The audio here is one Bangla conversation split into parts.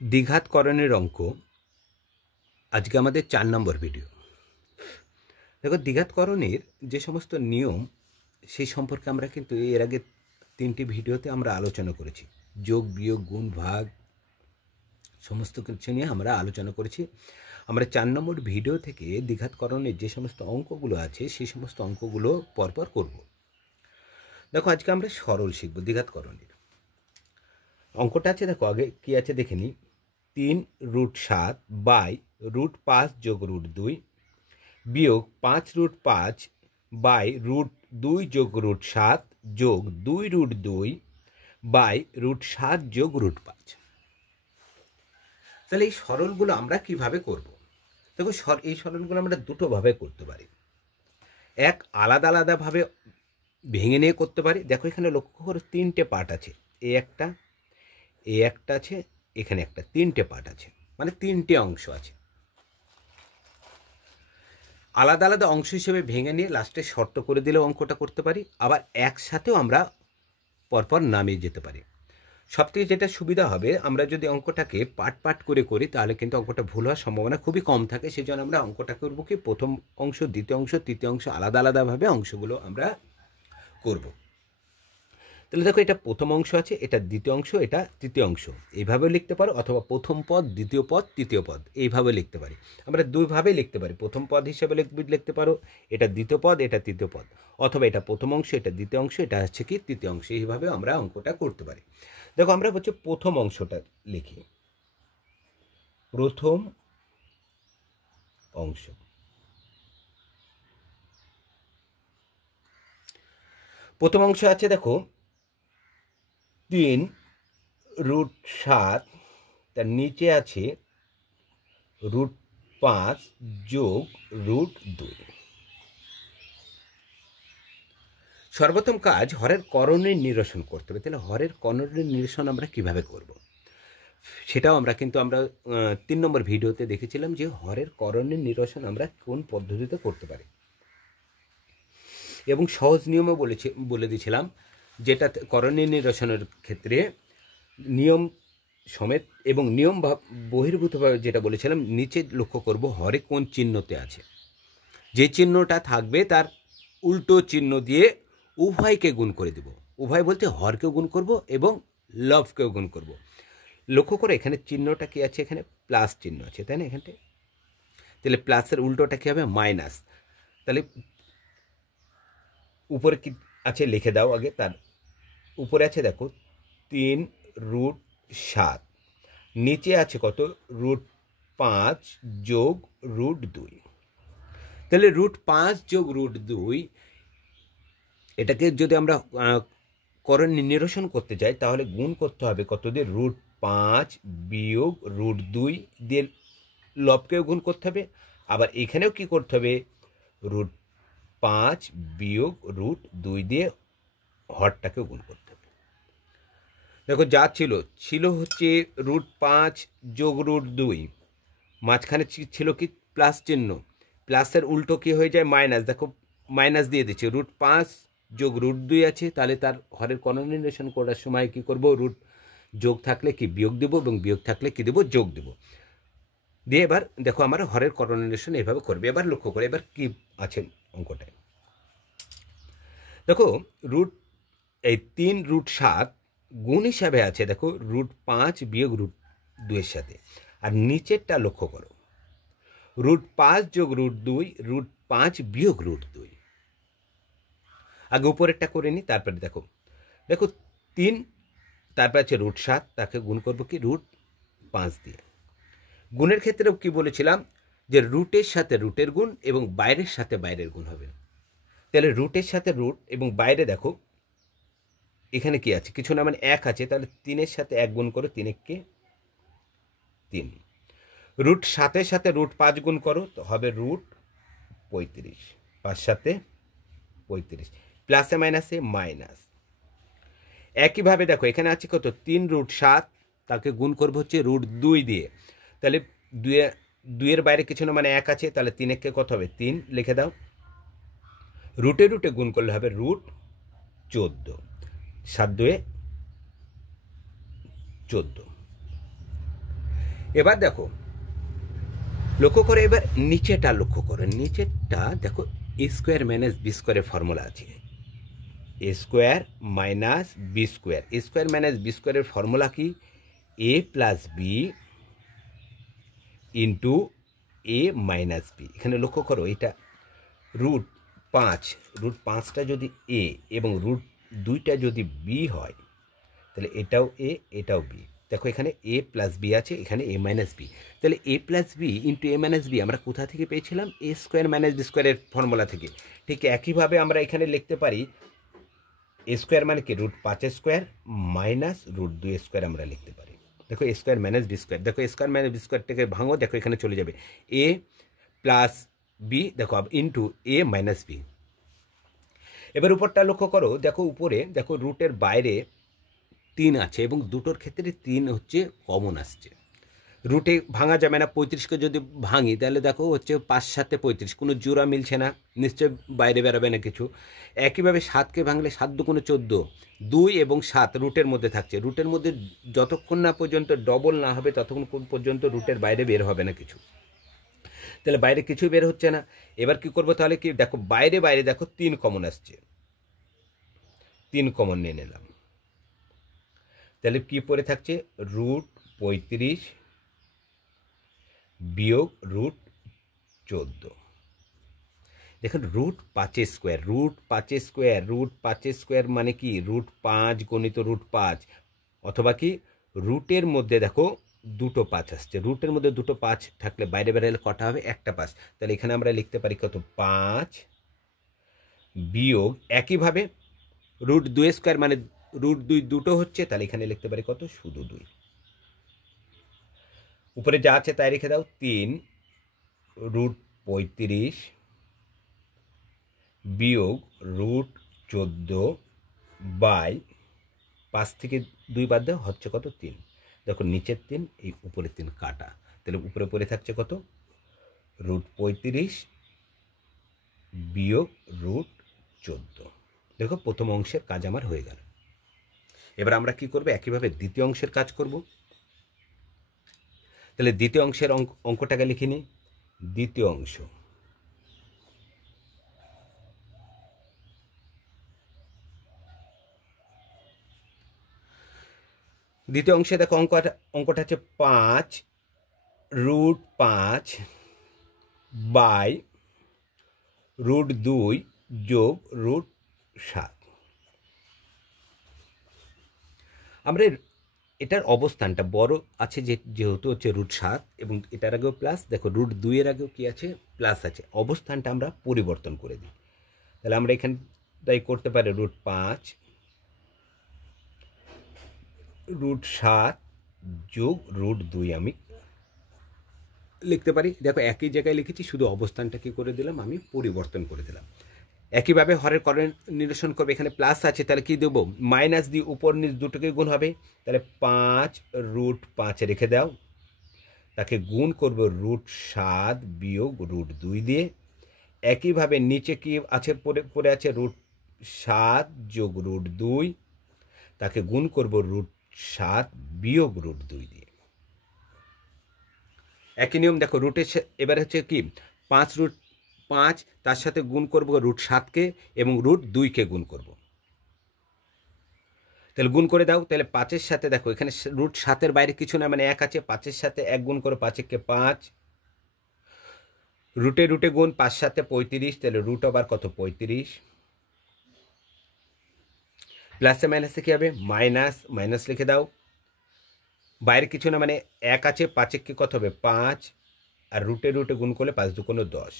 দ্বিঘাতকরণের অঙ্ক আজকে আমাদের 4 নম্বর ভিডিও। দেখো, দ্বিঘাতকরণের যে সমস্ত নিয়ম সেই সম্পর্কে আমরা কিন্তু এর আগে 3টি ভিডিওতে আমরা আলোচনা করেছি। যোগ, বিয়োগ, গুণ, ভাগ সমস্ত কিছু নিয়ে আমরা আলোচনা করেছি। আমরা 4 নম্বর ভিডিও থেকে দ্বিঘাতকরণের যে সমস্ত অঙ্কগুলো আছে সেই সমস্ত অঙ্কগুলো পরপর করব। দেখো, আজকে আমরা সরল শিখব দ্বিঘাতকরণের। অঙ্কটা আছে, দেখো আগে কি আছে দেখে নিই। 3√7 বাই √5 যোগ √2 বিয়োগ 5√5 বাই √2 যোগ √7 যোগ 2√2 বাই √7 যোগ √5। তাহলে এই সরলগুলো আমরা কিভাবে করব? দেখো, এই সরলগুলো আমরা দুটোভাবে করতে পারি। এক, আলাদা আলাদাভাবে ভেঙে নিয়ে করতে পারি। দেখো, এখানে লক্ষ্য করে 3টে পার্ট আছে। এ একটা আছে, এখানে একটা, 3টে পার্ট আছে, মানে 3টে অংশ আছে। আলাদা আলাদা অংশ হিসেবে ভেঙে নিয়ে লাস্টে শর্ত করে দিলেও অঙ্কটা করতে পারি। আবার একসাথেও আমরা পরপর নামিয়ে যেতে পারি। সবথেকে যেটা সুবিধা হবে, আমরা যদি অঙ্কটাকে পার্ট পার্ট করে করি তাহলে কিন্তু অঙ্কটা ভুল হওয়ার সম্ভাবনা খুবই কম থাকে। সেই জন্য আমরা অঙ্কটা করবো কি, প্রথম অংশ, দ্বিতীয় অংশ, তৃতীয় অংশ আলাদা আলাদাভাবে অংশগুলো আমরা করব। তাহলে দেখো, এটা প্রথম অংশ আছে, এটা দ্বিতীয় অংশ, এটা তৃতীয় অংশ। এইভাবেও লিখতে পারো, অথবা প্রথম পদ, দ্বিতীয় পদ, তৃতীয় পদ, এইভাবে লিখতে পারি। আমরা দুইভাবেই লিখতে পারি। প্রথম পদ হিসেবে লিখতে পারো, এটা দ্বিতীয় পদ, এটা তৃতীয় পদ, অথবা এটা প্রথম অংশ, এটা দ্বিতীয় অংশ, এটা হচ্ছে কি তৃতীয় অংশ। এইভাবে আমরা অঙ্কটা করতে পারি। দেখো, আমরা হচ্ছে প্রথম অংশটা লিখি। প্রথম অংশ, প্রথম অংশ আছে, দেখো 3√7, তার নিচে আছে √5 যোগ √2। সর্বপ্রথম কাজ, হরের করণের নিরসন করতে হবে। তাহলে হরের করণের নিরসন আমরা কিভাবে করব, সেটাও আমরা 3 নম্বর ভিডিওতে দেখেছিলাম যে হরের করণের নিরসন আমরা কোন পদ্ধতিতে করতে পারি, এবং সহজ নিয়মও বলে দিয়েছিলাম, যেটা করণের নিরসনের ক্ষেত্রে নিয়ম সমেত এবং নিয়ম বহির্ভূতভাবে যেটা বলেছিলাম, নিচে লক্ষ্য করব হরে কোন চিহ্নতে আছে। যে চিহ্নটা থাকবে তার উল্টো চিহ্ন দিয়ে উভয়কে গুণ করে দেব। উভয় বলতে হরকেও গুণ করব এবং লবকেও গুণ করব। লক্ষ্য করে এখানে চিহ্নটা কি আছে, এখানে প্লাস চিহ্ন আছে, তাই না? এখানটায় তাহলে প্লাসের উল্টোটা কি হবে, মাইনাস। তাহলে উপরে কি আছে লিখে দাও আগে। তার উপরে আছে দেখো 3√7, নিচে আছে কত, √5 যোগ √2। তাহলে √5 যোগ √2, এটাকে যদি আমরা করণ নিরসন করতে চাই তাহলে গুণ করতে হবে কত দিয়ে, √5 বিয়োগ √2 দিয়ে লবকেও গুণ করতে হবে। আবার এখানেও কি করতে হবে, √5 বিয়োগ √2 দিয়ে হরটাকেও গুণ করতে হবে। দেখো, যা ছিল হচ্ছে √5 যোগ √2, মাঝখানে ছিল কি প্লাস চিহ্ন, প্লাসের উল্টো কি হয়ে যায়, মাইনাস। দেখো, মাইনাস দিয়ে দিচ্ছি। √5 যোগ √2 আছে, তাহলে তার হরের করণ নিরসন করার সময় কি করব, যোগ থাকলে কি বিয়োগ দেব, এবং বিয়োগ থাকলে কি দেব, যোগ দেব। দিয়ে এবার দেখো, আমার হরের করণ নিরসন এভাবে করবে। এবার লক্ষ্য করে এবার কি আছে অঙ্কটায়। দেখো, এই 3√7 গুণ হিসাবে আছে, দেখো √5 বিয়োগ √2 এর সাথে। আর নিচেরটা লক্ষ্য করো, √5 যোগ √2, √5 বিয়োগ √2। আগে উপরেরটা করে নিই, তারপরে দেখো 3, তারপর আছে √7, তাকে গুণ করবো কি √5 দিয়ে। গুণের ক্ষেত্রেও কি বলেছিলাম, যে রুটের সাথে রুটের গুণ এবং বাইরের সাথে বাইরের গুণ হবে। তাহলে রুটের সাথে রুট এবং বাইরে, দেখো এখানে কি আছে, কিছু না, মানে 1 আছে, তাহলে 3-এর সাথে 1 গুণ করো, 3-1 3। √7-এর সাথে √5 গুণ করো, তো হবে √35, 5 × 7 = 35, প্লাসে মাইনাসে মাইনাস। একইভাবে দেখো, এখানে আছে কত, 3√7, তাকে গুণ করবো হচ্ছে √2 দিয়ে। তাহলে 2-এর বাইরে কিছু না, মানে 1 আছে, তাহলে 3-1 কত হবে, 3 লিখে দাও। রুটে গুণ করলে হবে √14, 7 × 2 = 14। এবার দেখো লক্ষ্য করো, এবার নিচেটা লক্ষ্য করো, নিচেরটা দেখো এ স্কোয়ার মাইনাস বি স্কোয়ারের ফর্মুলা আছে, এ স্কোয়ার মাইনাস বি স্কোয়ার। এ স্কোয়ার মাইনাস বি স্কোয়ারের ফর্মুলা কি? এ plus B into A minus B. এখানে লক্ষ্য করো এটা রুট 5, রুট 5টা যদি এ এবং রুট 2টা যদি বি হয় তাহলে এটাও এ এটাও বি। দেখো এখানে এ প্লাস বি আছে, এখানে এ মাইনাস বি, তাহলে এ plus B into A minus B আমরা কোথা থেকে পেয়েছিলাম? এ স্কোয়ার মাইনাস বি স্কোয়ারের ফর্মুলা থেকে। ঠিক একইভাবে আমরা এখানে লিখতে পারি এ স্কোয়ার মানে কি? Root 5 square minus root 2 square আমরা লিখতে পারি। দেখো A square minus B square, দেখো স্কোয়ার মাইনাস বি স্কোয়ারটাকে ভাঙো, দেখো এখানে চলে যাবে এ প্লাস বি, দেখো ইন্টু এ মাইনাস বি। এবার উপরটা লক্ষ্য করো, দেখো উপরে দেখো রুটের বাইরে 3 আছে এবং দুটোর ক্ষেত্রে 3 হচ্ছে কমন আসছে। রুটে ভাঙা যাবে না, 35কে যদি ভাঙি তাহলে দেখো হচ্ছে 5 7 35, কোনো জোড়া মিলছে না, নিশ্চয় বাইরে বেরোবে না কিছু। একইভাবে 7কে ভাঙলে 7 2 14, 2 এবং 7 রুটের মধ্যে থাকছে, রুটের মধ্যে যতক্ষণ না পর্যন্ত ডবল না হবে ততক্ষণ পর্যন্ত রুটের বাইরে বের হবে না কিছু, তাহলে বাইরে কিছুই বের হচ্ছে না। এবার কি করবো তাহলে? কি দেখো বাইরে বাইরে দেখো 3 কমন আসছে, 3 কমন নিয়ে নিলাম, তাহলে কি পড়ে থাকছে? রুট 35 বিয়োগ রুট 14। দেখুন root 5 square, root 5 square, root 5 square মানে কি? রুট 5 গণিত রুট 5, অথবা কি রুটের মধ্যে দেখো দুটো 5 আসছে, রুটের মধ্যে দুটো 5 থাকলে বাইরে বেরোলে কটা হবে? একটা 5, তাহলে এখানে আমরা লিখতে পারি কত? 5 বিয়োগ একইভাবে রুট 2 স্কোয়ার মানে রুট 2 দুটো হচ্ছে, তাহলে এখানে লিখতে পারি কত? শুধু 2। উপরে যা আছে তাই রেখে দাও, 3 রুট 35 বিয়োগ রুট 14 বাই 5 থেকে 2 বাদ দেওয়া হচ্ছে কত? 3। দেখো নিচের 3 এই উপরের 3 কাটা, তাহলে উপরে পড়ে থাকছে কত? রুট 35 বিয়োগ রুট 14। দেখো প্রথম অংশের কাজ আমার হয়ে গেল। এবার আমরা কি করব? একইভাবে দ্বিতীয় অংশের কাজ করব। তাহলে দ্বিতীয় অংশের অঙ্কটাকে লিখে নিই। দ্বিতীয় অংশ, দ্বিতীয় অংশে দেখো অঙ্কটা হচ্ছে 5 রুট 5 বাই রুট 2 যোগ রুট 7। আমরা এটার অবস্থানটা বড় আছে যেহেতু হচ্ছে রুট 7 এবং এটার আগেও প্লাস, দেখো রুট 2 এর আগেও কি আছে? প্লাস আছে। অবস্থানটা আমরা পরিবর্তন করে দিই, তাহলে আমরা এখানটাই করতে পারি রুট 5 রুট 7 যোগ রুট 2 আমি লিখতে পারি। দেখো একই জায়গায় লিখেছি, শুধু অবস্থানটা কি করে দিলাম? আমি পরিবর্তন করে দিলাম। একইভাবে হরের করণ নিরসন করবে, এখানে প্লাস আছে তাহলে কি দেবো? মাইনাস দিয়ে উপর নিচ দুটোকে গুণ হবে, তাহলে 5 রুট 5 রেখে দাও, তাকে গুণ করবো রুট 7 বিয়োগ রুট 2 দিয়ে। একইভাবে নিচে কি আছে? পড়ে আছে রুট 7 যোগ রুট 2, তাকে গুণ করবো রুট 7 বিয়োগ রুট 2 দিয়ে। একই নিয়ম দেখো রুটের এবার হচ্ছে কি 5 রুট 5, তার সাথে গুণ করব রুট 7কে এবং রুট 2কে গুণ করব, তাহলে গুণ করে দাও। তাহলে 5-এর সাথে দেখো এখানে রুট 7-এর বাইরে কিছু না, মানে 1 আছে, 5-এর সাথে 1 গুণ করো, 5-একে 5, রুটে রুটে গুণ, 5 7 35, তাহলে রুট আবার কত? 35। প্লাসে মাইনাসে কী হবে? মাইনাস, মাইনাস লিখে দাও, বাইরে কিছু না মানে 1 আছে, 5-একে কত হবে? 5, আর রুটে রুটে গুণ করলে 5 2 10।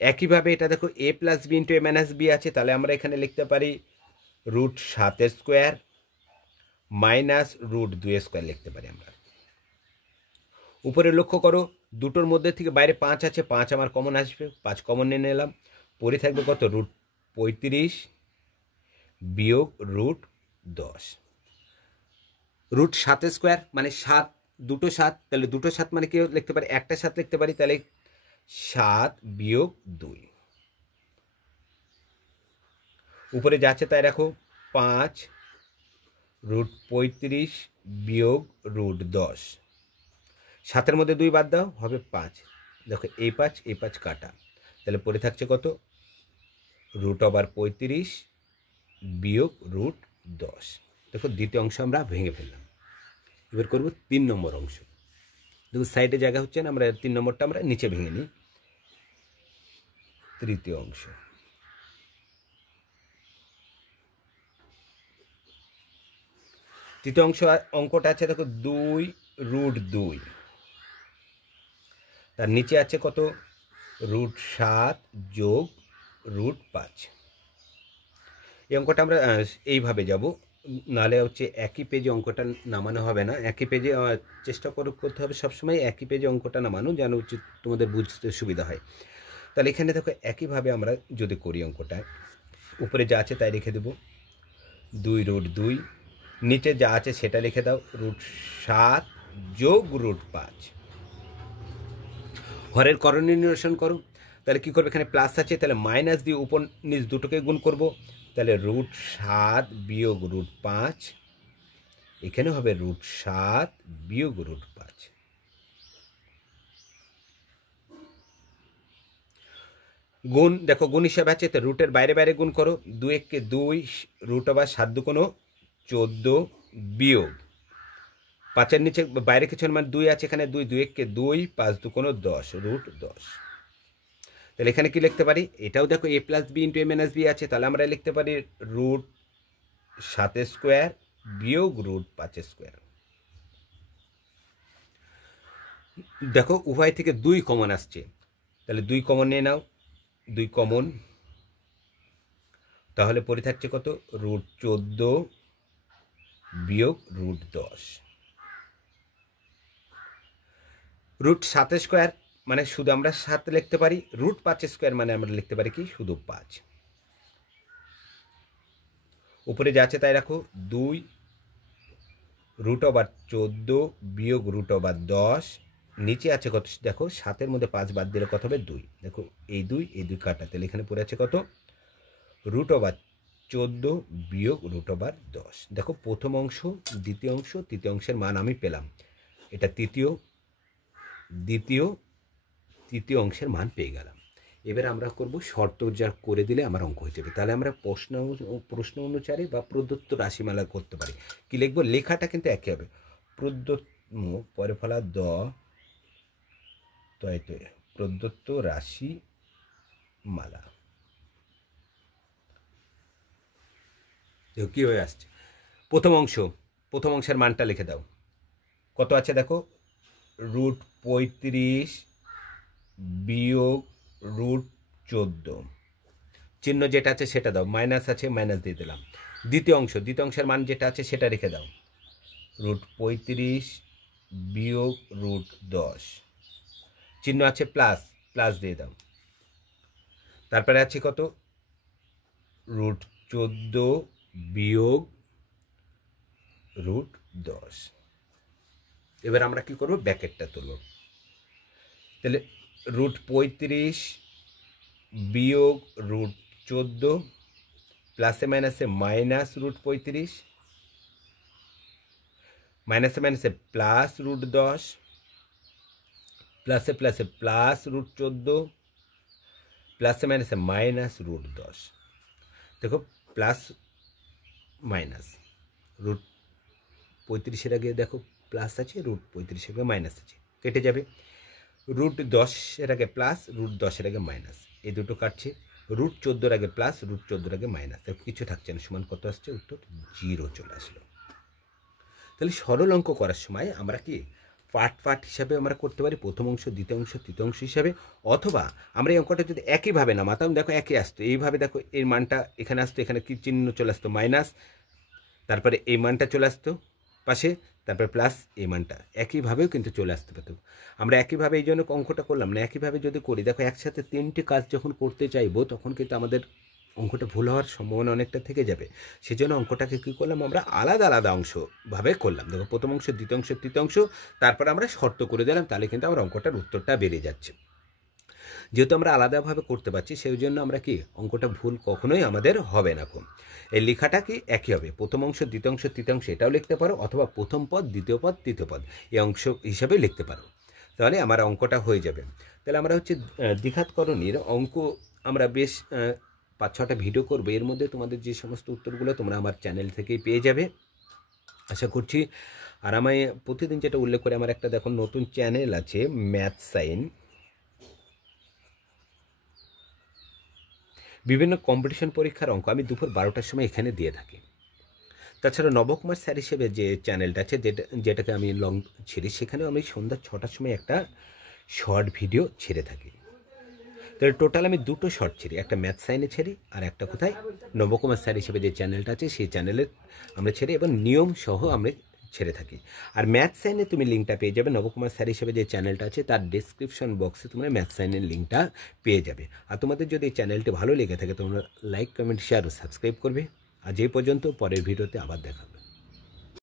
একইভাবে এটা দেখো A plus B into A minus B আছে, তাহলে আমরা এখানে লিখতে পারি root 7 square minus root 2 square লিখতে পারি আমরা। উপরে লক্ষ্য করো দুটোর মধ্যে থেকে বাইরে 5 আছে, 5 আমার কমন আসবে, 5 কমন নিয়ে নিলাম, পরে থাকবে কত? রুট 35 বিয়োগ রুট 10। রুট 7 স্কোয়ার মানে 7, দুটো 7, তাহলে দুটো 7 মানে কি লিখতে পারি? একটা 7 লিখতে পারি, তাহলে 7 বিয়োগ 2। উপরে যাচ্ছে তাই রাখো, 5 রুট 35 বিয়োগ রুট 10, 7-এর মধ্যে 2 বাদ দাও, হবে 5। দেখো এই 5 কাটা, তাহলে পড়ে থাকছে কত? √35 বিয়োগ √10। দেখো দ্বিতীয় অংশ আমরা ভেঙে ফেললাম। এবার করব 3 নম্বর অংশ। দেখো সাইডে জায়গা হচ্ছে না, আমরা 3 নম্বরটা আমরা নিচে ভেঙে নিই। তৃতীয় অংশ। তৃতীয় অংশ অঙ্কটা আছে দেখো 2√2, তার নিচে আছে কত? √7 যোগ √5। এই অঙ্কটা আমরা এইভাবে যাব, নাহলে হচ্ছে একই পেজে অঙ্কটা নামানো হবে না। একই পেজে চেষ্টা করতে হবে সবসময় একই পেজে অঙ্কটা নামানো, যেন হচ্ছে তোমাদের বুঝতে সুবিধা হয়। তাহলে এখানে দেখো একইভাবে আমরা যদি করি অঙ্কটা, উপরে যা আছে তাই রেখে দেব 2√2, নিচে যা আছে সেটা লিখে দাও √7 যোগ √5। হরের করণীয় নিরসন করো। তাহলে কী করবে? এখানে প্লাস আছে, তাহলে মাইনাস দিয়ে উপর নিচ দুটোকে গুণ করব। তাহলে √7 বিয়োগ √5, এখানে হবে √7 বিয়োগ √5। গুণ, দেখো গুণ হিসাবে আছে, তো রুটের বাইরে বাইরে গুণ করো। 2 × 2, √7 × 14 বিয়োগ 5-এর নিচে বাইরে কিছু মানে 2 আছে, এখানে 2 × 2, 5 × 10 √10। তাহলে এখানে কি লিখতে পারি? এটাও দেখো a + b × a - b আছে, তাহলে আমরা লিখতে পারি √7² বিয়োগ √5²। দেখো উভয় থেকে 2 কমন আসছে, তাহলে 2 কমন নিয়ে নাও, 2 কমন, তাহলে পড়ে থাকছে কত? √14 বিয়োগ √10। √7² মানে শুধু আমরা 7 লিখতে পারি, √5² মানে আমরা লিখতে পারি কি? শুধু 5। উপরে যা আছে তাই রাখো, 2 √14 বিয়োগ √10, নিচে আছে কত? দেখো 7-এর মধ্যে 5 বাদ দিলে কত হবে? 2। দেখো এই 2 কাটা, তাহলে এখানে পড়ে আছে কত? √14 বিয়োগ √10। দেখো প্রথম অংশ, দ্বিতীয় অংশ, তৃতীয় অংশের মান আমি পেলাম। এটা তৃতীয় অংশের মান পেয়ে গেলাম। এবার আমরা করব শর্ত যা করে দিলে আমার অঙ্ক হয়ে যাবে। তাহলে আমরা প্রশ্ন অনুসারে বা প্রদত্ত রাশিমালা করতে পারি। কি লিখব? লেখাটা কিন্তু একই হবে। পরে ফলা প্রদত্ত রাশিমালা কি হয়ে আসছে? প্রথম অংশের মানটা লিখে দাও। কত আছে দেখো? √35 বিয়োগ √14, চিহ্ন যেটা আছে সেটা দাও, মাইনাস আছে মাইনাস দিয়ে দিলাম। দ্বিতীয় অংশের মান যেটা আছে সেটা রেখে দাও, √35 বিয়োগ √10, চিহ্ন আছে প্লাস দিয়ে দাও। তারপরে আছে কত? √14 বিয়োগ √10। এবার আমরা কি করব? ব্র্যাকেটটা তুলব। তাহলে √35 বিয়োগ √14, প্লাসে মাইনাসে মাইনাস √35, মাইনাসে মাইনাসে প্লাস √10, প্লাসে প্লাসে প্লাস √14, প্লাসে মাইনাসে মাইনাস √10। দেখো প্লাস মাইনাস, √35-এর আগে দেখো প্লাস আছে, √35-এর আগে মাইনাস আছে, কেটে যাবে। √10-এর আগে প্লাস, √10-এর আগে মাইনাস, এই দুটো কাটছে। √14-এর আগে প্লাস, √14-এর আগে মাইনাস, কিছু থাকছে না, সমান কত আসছে? উত্তর 0 চলে আসলো। তাহলে সরল অঙ্ক করার সময় আমরা কি পার্ট হিসাবে আমরা করতে পারি, প্রথম অংশ, দ্বিতীয় অংশ, তৃতীয় অংশ হিসাবে। অথবা আমরা এই অঙ্কটা যদি একইভাবে নামাতাম, দেখো একই আসতো, এইভাবে দেখো এই মানটা এখানে আসতো, এখানে কি চিহ্ন চলে আসতো? মাইনাস, তারপরে এই মানটা চলে আসতো পাশে, তারপরে প্লাস, এই মানটা একইভাবেও কিন্তু চলে আসতে পারত। আমরা একইভাবে এই জন্য অঙ্কটা করলাম না। একইভাবে যদি করি, দেখো একসাথে 3টে কাজ যখন করতে চাইবো, তখন কিন্তু আমাদের অঙ্কটা ভুল হওয়ার সম্ভাবনা অনেকটা থেকে যাবে। সেজন্য অঙ্কটাকে কী করলাম? আমরা আলাদা আলাদা অংশভাবে করলাম। দেখো প্রথম অংশ, দ্বিতীয় অংশ, তৃতীয় অংশ, তারপর আমরা শর্ত করে দিলাম, তাহলে কিন্তু আমার অঙ্কটার উত্তরটা বেড়ে যাচ্ছে। যেহেতু আমরা আলাদাভাবে করতে পারছি সেই জন্য আমরা কি অঙ্কটা ভুল কখনোই আমাদের হবে না। এই লেখাটা কি একই হবে, প্রথম অংশ দ্বিতীয় অংশ তৃতীয় অংশ এটাও লিখতে পারো, অথবা প্রথম পদ দ্বিতীয় পদ তৃতীয় পদ এই অংশ হিসাবে লিখতে পারো, তাহলে আমার অঙ্কটা হয়ে যাবে। তাহলে আমরা হচ্ছে দ্বিঘাতকরণীর অঙ্ক আমরা বেশ 5-6টা ভিডিও করবো, এর মধ্যে তোমাদের যে সমস্ত উত্তরগুলো তোমরা আমার চ্যানেল থেকেই পেয়ে যাবে আশা করছি। আর আমি প্রতিদিন যেটা উল্লেখ করে, আমার একটা দেখো নতুন চ্যানেল আছে ম্যাথ সাইন, বিভিন্ন কম্পিটিশন পরীক্ষার অঙ্ক আমি দুপুর 12টার সময় এখানে দিয়ে থাকি। তাছাড়া নবকুমার স্যার হিসেবে যে চ্যানেলটা আছে যেটাকে আমি লং ছেড়ি, সেখানেও আমি সন্ধ্যা 6টার সময় একটা শর্ট ভিডিও ছেড়ে থাকি। তাহলে টোটাল আমি 2টো শর্ট ছেড়ি, একটা ম্যাথ সাইনে ছেড়ি আর একটা কোথায় নবকুমার স্যার হিসেবে যে চ্যানেলটা আছে সেই চ্যানেলের আমরা ছেড়ি, এবং নিয়ম সহ আমরা ছেড়ে থাকি। আর ম্যাথ সাইনে তুমি লিঙ্কটা পেয়ে যাবে, নবকুমার স্যার হিসেবে যে চ্যানেলটা আছে তার ডিসক্রিপশন বক্সে তোমরা ম্যাথ সাইনের লিঙ্কটা পেয়ে যাবে। আর তোমাদের যদি এই চ্যানেলটি ভালো লেগে থাকে তোমরা লাইক কমেন্ট শেয়ার ও সাবস্ক্রাইব করবে। আজ এই পর্যন্ত, পরের ভিডিওতে আবার দেখা হবে।